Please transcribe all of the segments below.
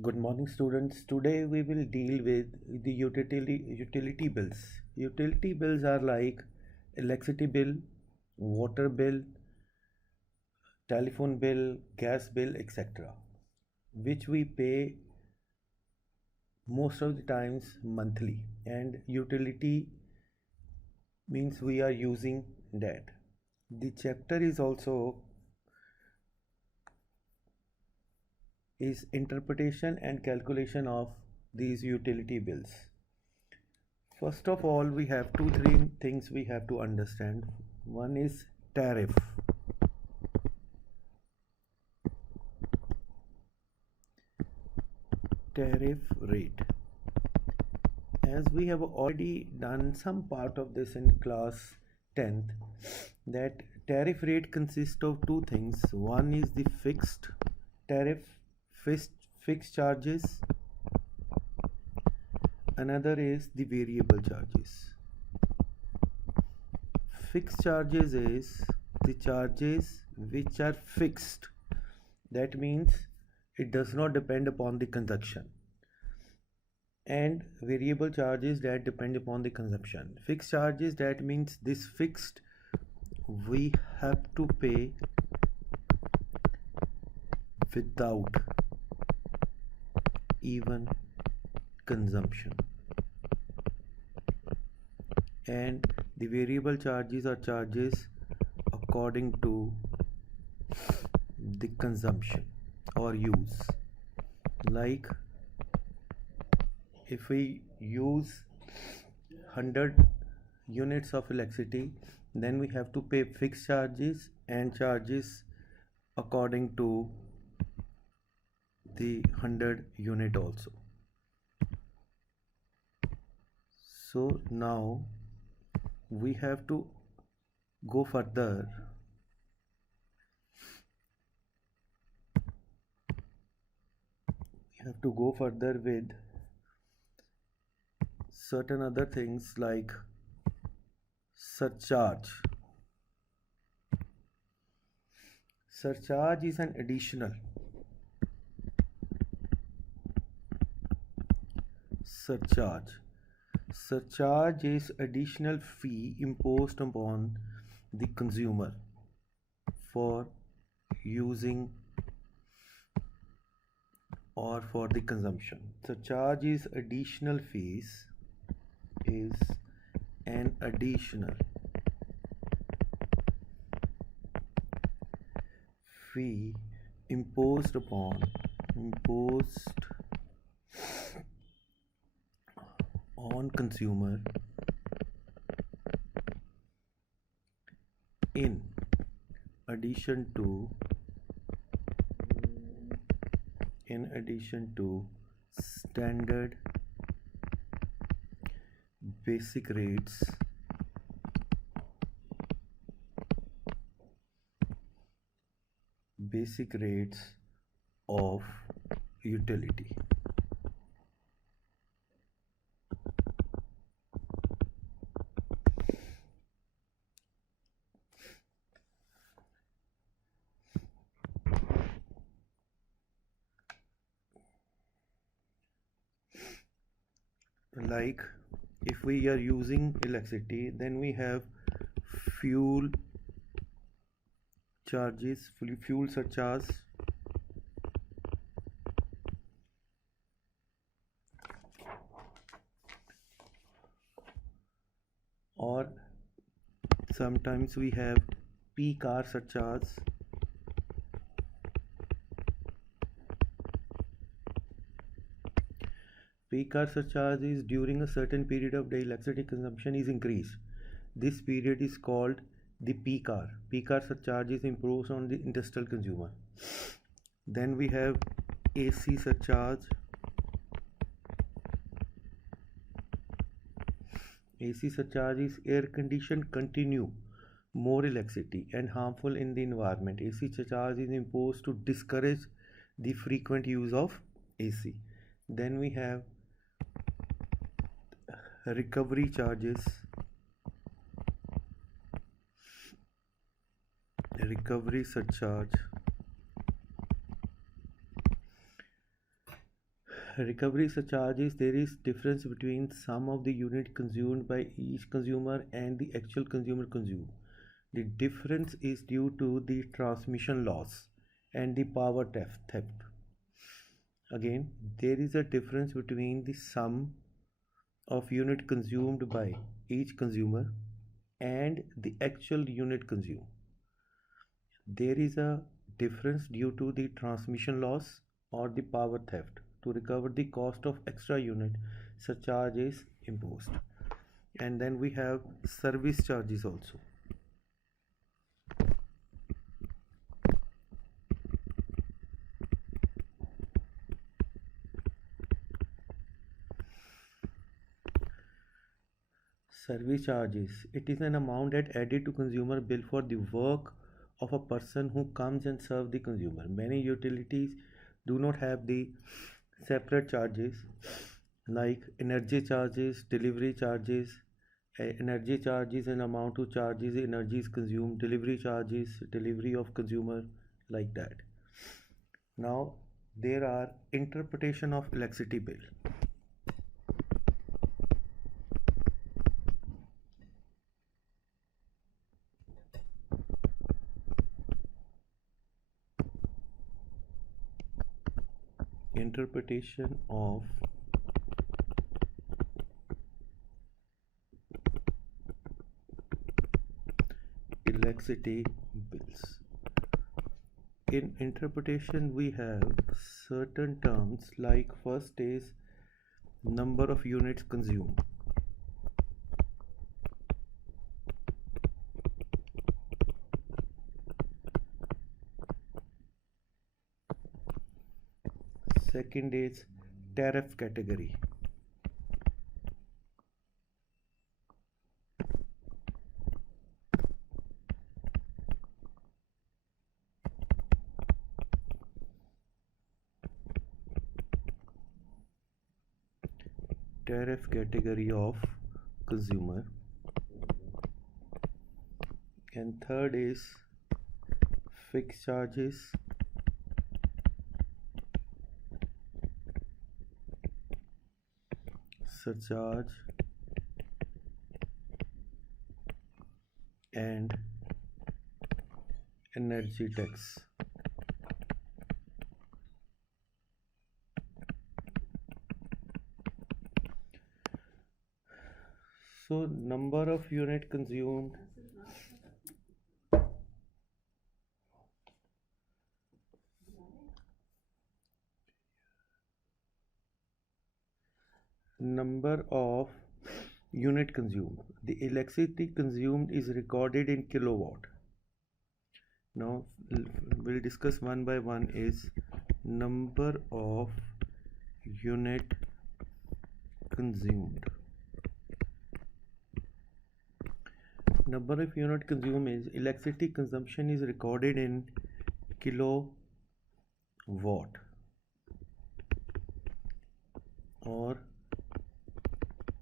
Good morning, students. Today we will deal with the utility bills. Utility bills are like electricity bill, water bill, telephone bill, gas bill, etc., which we pay most of the times monthly. And utility means we are using that. The chapter is also is interpretation and calculation of these utility bills. First of all, we have two, three things we have to understand. One is tariff. Tariff rate. As we have already done some part of this in class 10th, that tariff rate consists of two things. One is the fixed tariff, fixed charges. Another is the variable charges. Fixed charges is the charges which are fixed. That means it does not depend upon the consumption. And variable charges that depend upon the consumption. Fixed charges, that means this fixed we have to pay without even consumption. And the variable charges are charges according to the consumption or use. Like if we use 100 units of electricity, then we have to pay fixed charges and charges according to the 100 unit also. So now we have to go further. We have to go further with certain other things like surcharge. Surcharge is an additional. Surcharge is additional fee imposed upon the consumer for using or for the consumption. Surcharge is additional fees, is an additional fee imposed on consumer in addition to standard basic rates of utility. Like if we are using electricity, then we have fuel charges, fuel surcharge, or sometimes we have peak hour surcharge. Peak hour surcharge is during a certain period of day electricity consumption is increased. This period is called the peak hour. Peak hour surcharge is imposed on the industrial consumer. Then we have AC surcharge. AC surcharge is air conditioned continue more electricity and harmful in the environment. AC surcharge is imposed to discourage the frequent use of AC. Then we have recovery charges. Recovery surcharge Recovery surcharges, there is difference between sum of the unit consumed by each consumer and the actual consumer consumed. The difference is due to the transmission loss and the power theft. Again, there is a difference between the sum of unit consumed by each consumer and the actual unit consumed. There is a difference due to the transmission loss or the power theft. To recover the cost of extra unit, surcharge is imposed. And then we have service charges also. Service charges, it is an amount that added to consumer bill for the work of a person who comes and serve the consumer. Many utilities do not have the separate charges like energy charges, delivery charges. Energy charges an amount to charges energy is consumed, delivery charges delivery of consumer, like that. Now there are interpretation of electricity bill. Interpretation of electricity bills. In interpretation we have certain terms, like first is number of units consumed. Second is tariff category. Tariff category of consumer. And third is fixed charges. Surcharge and energy tax. So number of unit consumed, number of unit consumed. The electricity consumed is recorded in kilowatt. Now we'll discuss one by one. Is number of unit consumed. Number of unit consumed is electricity consumption is recorded in kilowatt or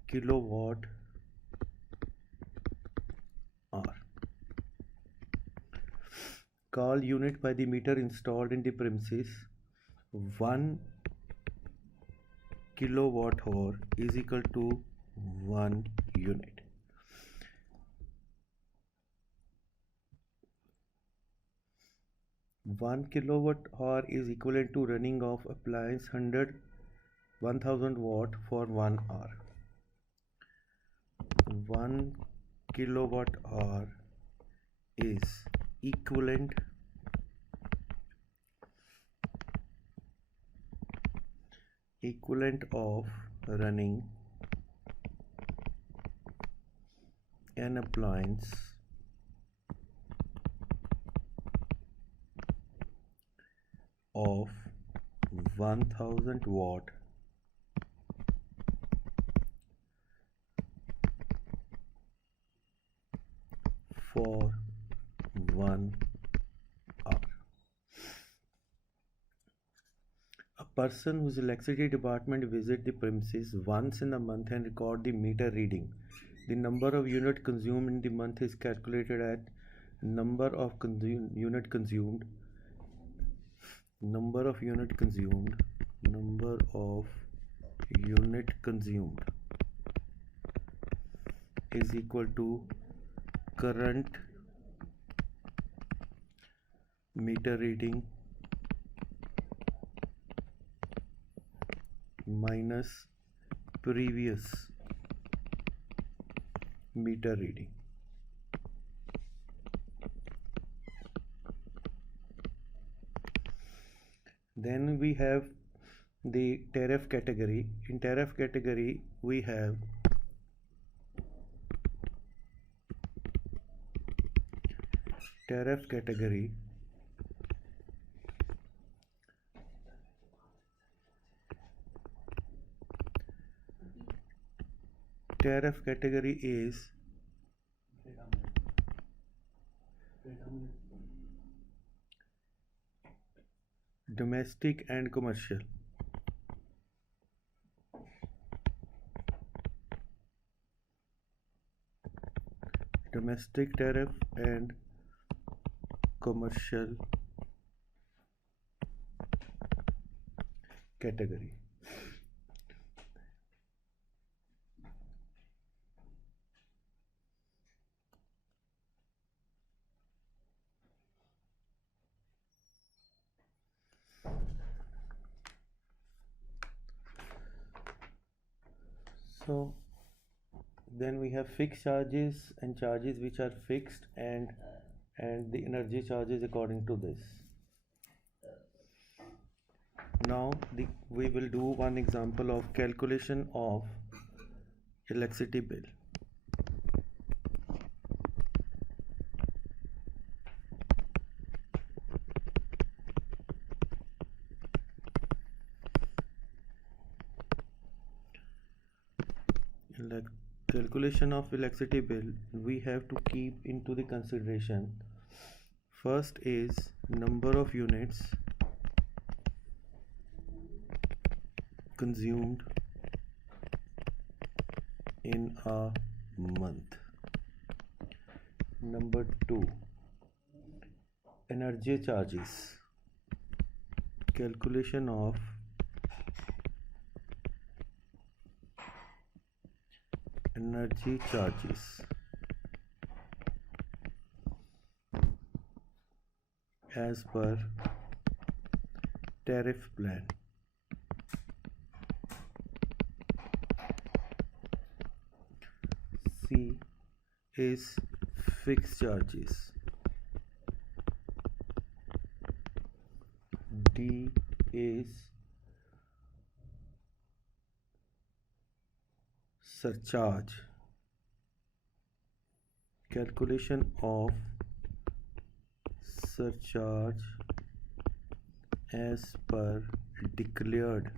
kilowatt hour. Call unit by the meter installed in the premises. 1 kilowatt hour is equal to 1 unit. One kilowatt hour is equivalent to running of appliance 1000 watt for 1 hour. 1 kilowatt hour is equivalent of running an appliance of 1000 watt for 1 hour. A person whose electricity department visit the premises once in a month and record the meter reading. The number of unit consumed in the month is calculated at number of unit consumed, number of unit consumed is equal to current meter reading minus previous meter reading. Then we have the tariff category. In tariff category we have tariff category is domestic and commercial. Domestic tariff and commercial category. So then we have fixed charges and charges which are fixed, and the energy charges according to this. Now we will do one example of calculation of electricity bill. Calculation of electricity bill, we have to keep into the consideration. First is number of units consumed in a month. Number 2, energy charges. Calculation of energy charges as per tariff plan. C is fixed charges. D is surcharge. Calculation of surcharge as per declared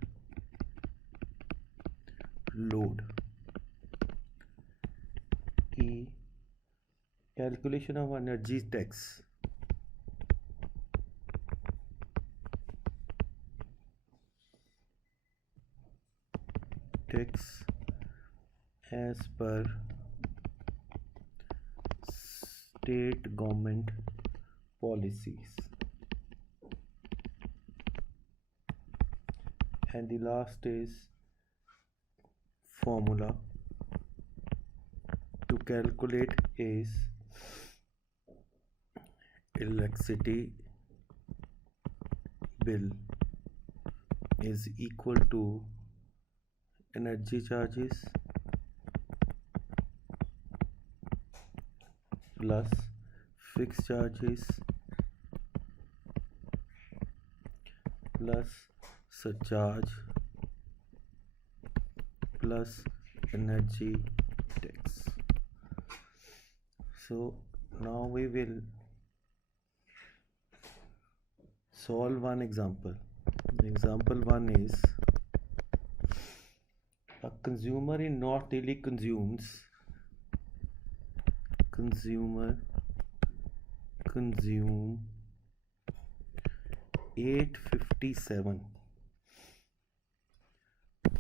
load. E, calculation of energy tax. Tax as per state government policies. And the last is formula to calculate is electricity bill is equal to energy charges plus fixed charges plus surcharge plus energy tax. So now we will solve one example. Example 1 is a consumer in North Delhi consume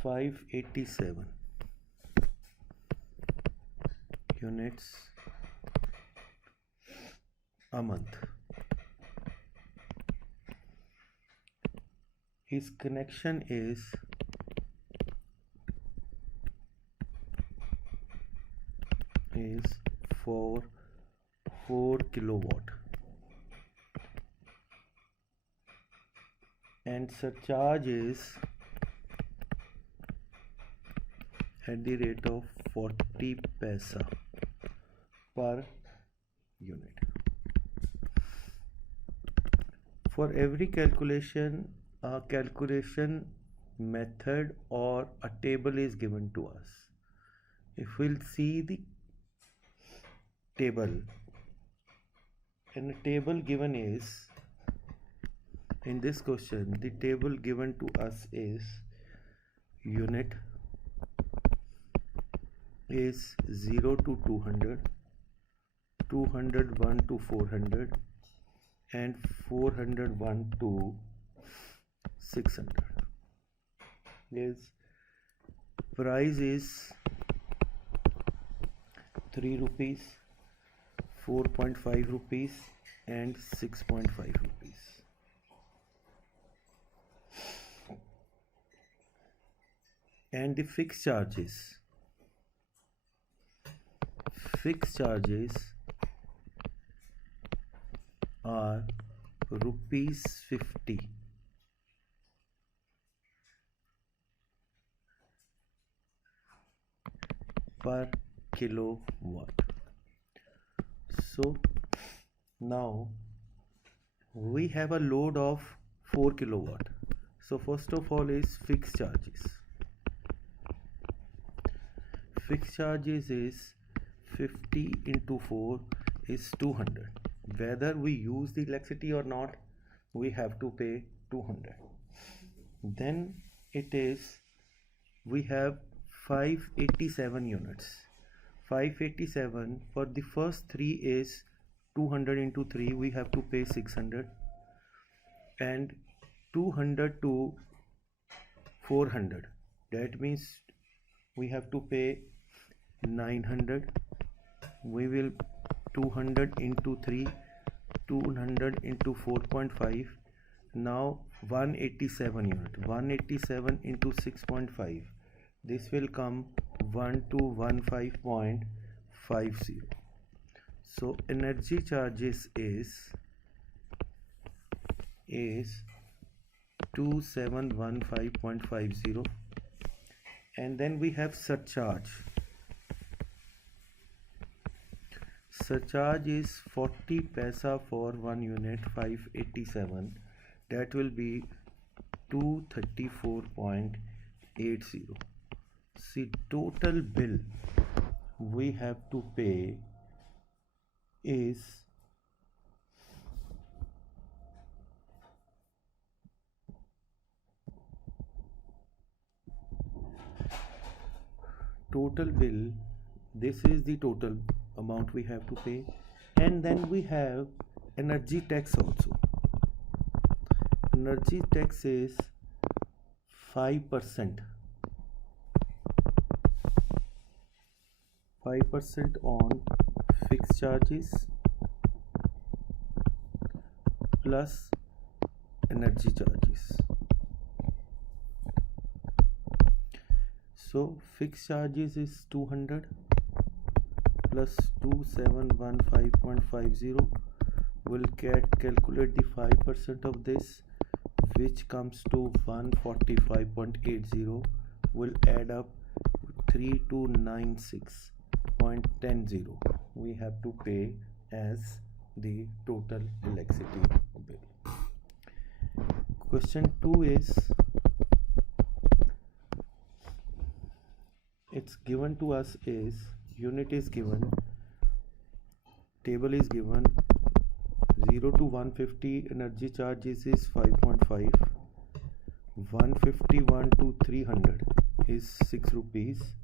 587 units a month. His connection is is for 4 kilowatt, and surcharge is at the rate of 40 paisa per unit. For every calculation, a calculation method or a table is given to us. If we'll see the table, and the table given is, in this question, the table given to us is unit is 0 to 200, 201 to 400, and 401 to 600. Is price is 3 rupees, 4.5 rupees, and 6.5 rupees. And the fixed charges are rupees 50 per kilowatt. So now we have a load of 4 kilowatt. So first of all is fixed charges. Fixed charges is 50 into 4 is 200. Whether we use the electricity or not, we have to pay 200. Then it is, we have 587 units. 587 for the first 3 is 200 into 3, we have to pay 600, and 200 to 400, that means we have to pay 900. We will 200 into 3, 200 into 4.5, now 187 unit, 187 into 6.5, this will come 1215.50. So energy charges is 2715.50, and then we have surcharge. Surcharge is 40 paisa for 1 unit, 587, that will be 234.80. See, total bill we have to pay is total bill, this is the total amount we have to pay, and then we have energy tax also. Energy tax is 5%, 5% on fixed charges plus energy charges. So fixed charges is 200 plus 2715.50, will calculate the 5% of this, which comes to 145.80, will add up 3296.10 we have to pay as the total electricity bill. Question 2 is, it's given to us is, unit is given, table is given, 0 to 150 energy charges is 5.5, 151 to 300 is 6 rupees,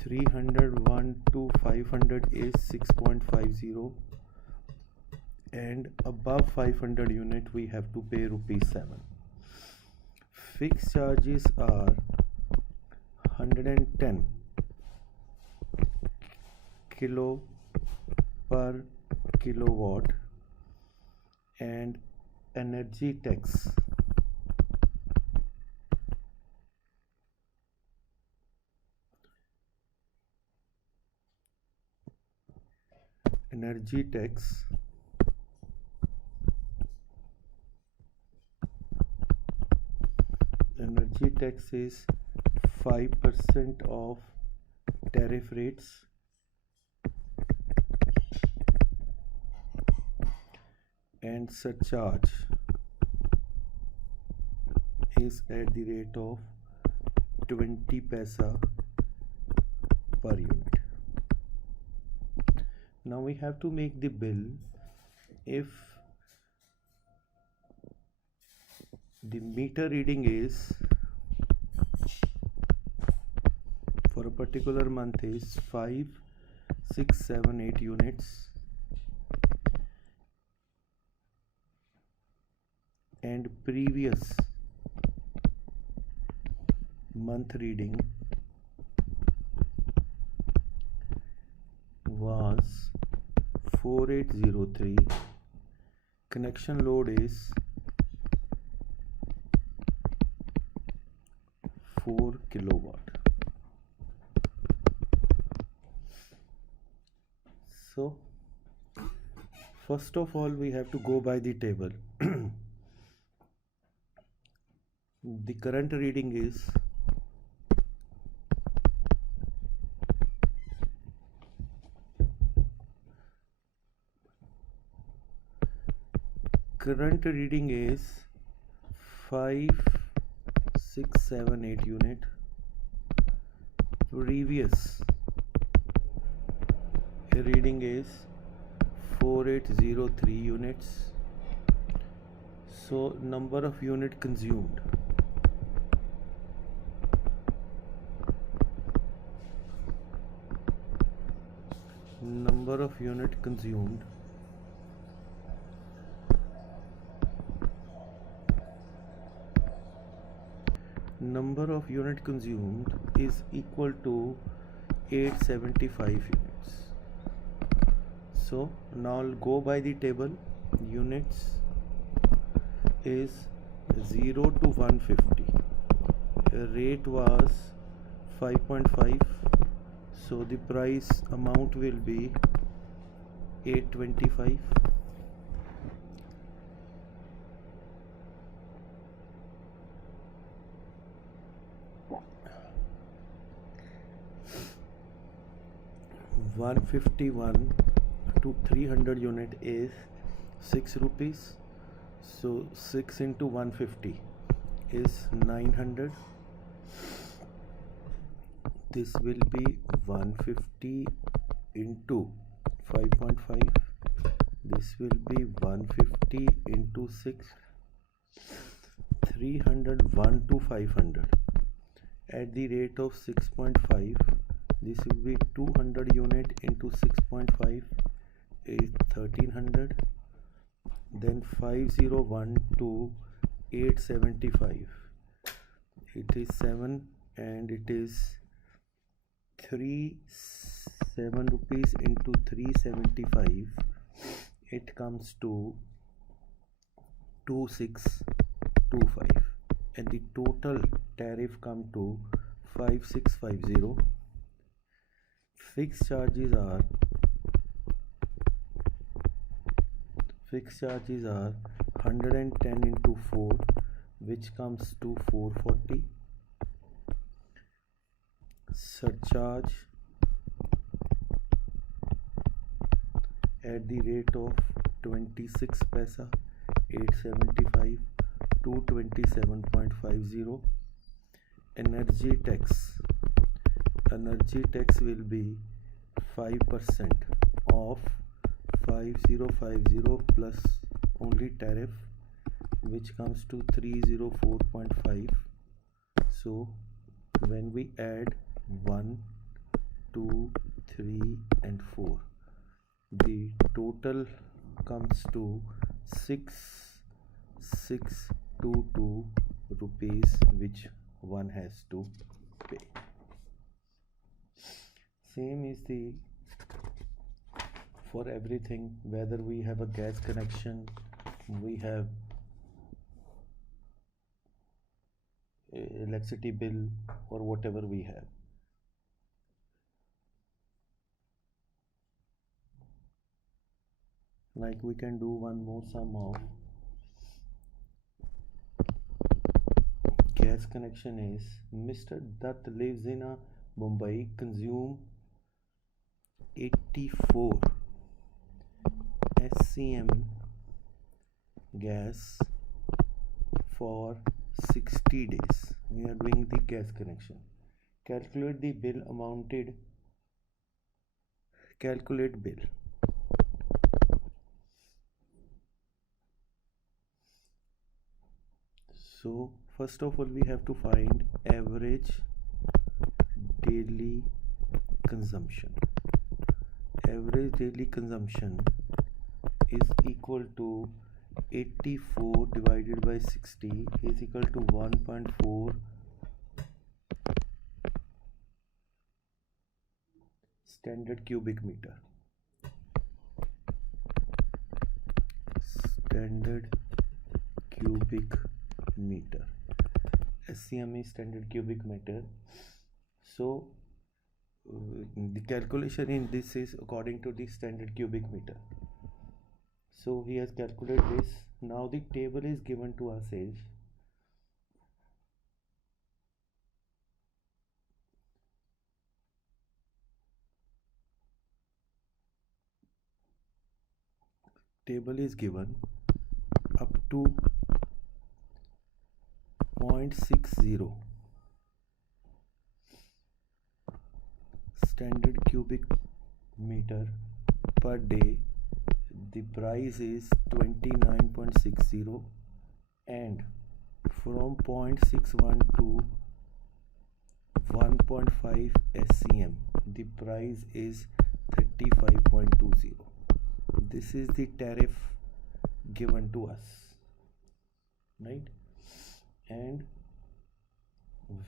301 to 500 is 6.50, and above 500 unit we have to pay rupees 7. Fixed charges are 110 kilo per kilowatt, and energy tax energy tax is 5% of tariff rates and surcharge is at the rate of 20 paisa per unit. Now we have to make the bill if the meter reading is for a particular month is 5, 6, 7, 8 units and previous month reading was 4803, connection load is 4 kilowatt. So first of all we have to go by the table. The current reading is current reading is 5, 6, 7, 8 unit. Previous reading is 4803 units. So number of unit consumed, number of unit consumed is equal to 875 units. So now I'll go by the table. Units is 0 to 150. Rate was 5.5. So the price amount will be 825. $151 to 300 unit is 6 rupees. So 6 into 150 is 900. This will be 150 into 5.5. This will be 150 into 6. 301 to 500 at the rate of 6.5. This will be 200 unit into 6.5 is 1300. Then 501 to 875. It is 7 and it is 7 rupees into 375. It comes to 2625 and the total tariff come to 5650. Fixed charges are 110 into 4, which comes to 440. Surcharge at the rate of 26 paisa, 875 to 27.50. Energy tax will be 5% of 5050 plus only tariff, which comes to 304.5. So when we add 1, 2, 3 and 4, the total comes to 6622 rupees, which one has to pay. Same is the for everything, whether we have a gas connection, we have electricity bill, or whatever we have. Like we can do one more sum of gas connection is Mr. Dutt lives in a Mumbai, consume 84 SCM gas for 60 days. We are doing the gas connection. Calculate the bill amounted. Calculate bill. So first of all we have to find average daily consumption. Average daily consumption is equal to 84 divided by 60 is equal to 1.4 standard cubic meter. Standard cubic meter. SCM is standard cubic meter. So the calculation in this is according to the standard cubic meter. So he has calculated this. Now the table is given to us is table is given up to 0.60 standard cubic meter per day. The price is 29.60 and from 0.61 to 1.5 SCM the price is 35.20. This is the tariff given to us, right? And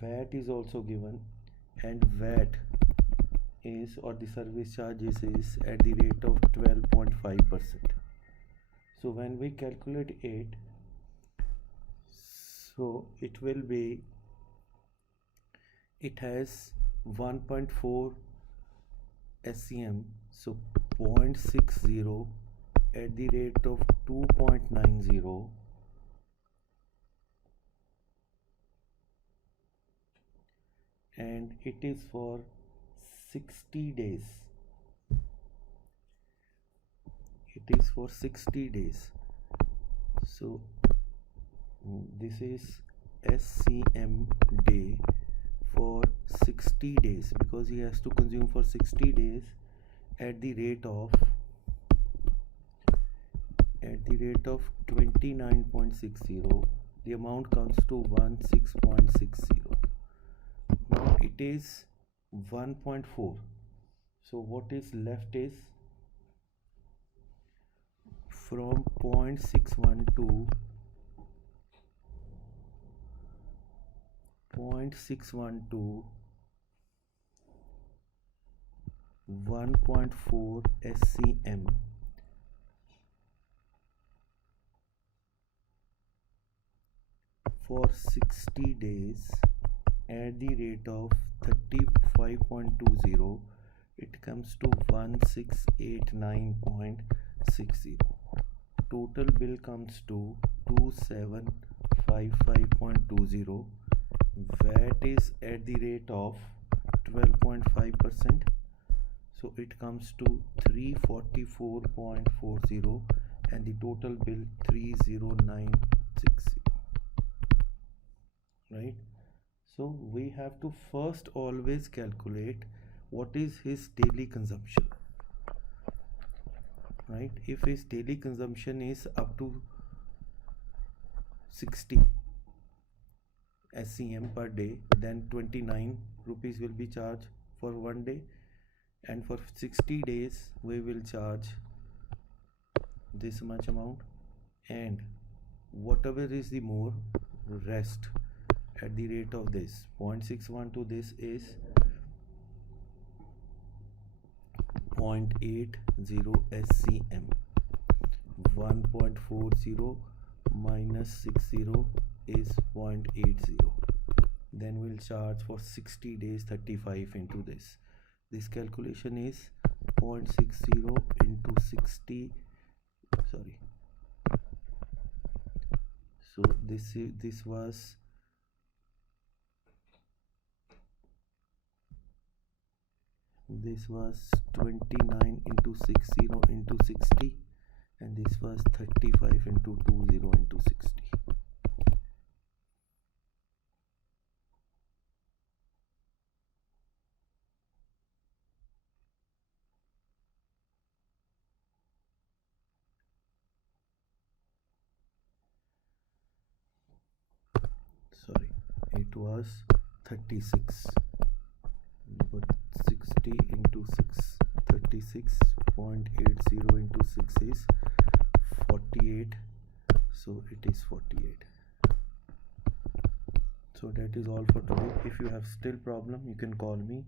VAT is also given, and VAT is, or the service charges is at the rate of 12.5%. So when we calculate it, so it will be, it has 1.4 SCM, so 0.60 at the rate of 2.90 and it is for 60 days. It is for 60 days. So this is SCM day for 60 days because he has to consume for 60 days at the rate of 29.60. The amount comes to 16.60. Now it is 1.4. So what is left is from 0.61 to 1.4 SCM for 60 days at the rate of 35.20. It comes to 1689.60. Total bill comes to 2755.20. VAT is at the rate of 12.5%, so it comes to 344.40 and the total bill 30960, right? So we have to first always calculate what is his daily consumption, right? If his daily consumption is up to 60 SCM per day, then 29 rupees will be charged for one day, and for 60 days we will charge this much amount, and whatever is the more rest at the rate of this 0.61 to this is 0.80 SCM. 1.40 minus 60 is 0.80. Then we'll charge for 60 days 35 into this. This calculation is 0.60 into 60 sorry. So this was 29 into 60 into 60, and this was 35 into 20 into 60. Sorry, it was 36. But 60 into 6, 36.80 into 6 is 48. So it is 48. So that is all for today. If you have still problem, you can call me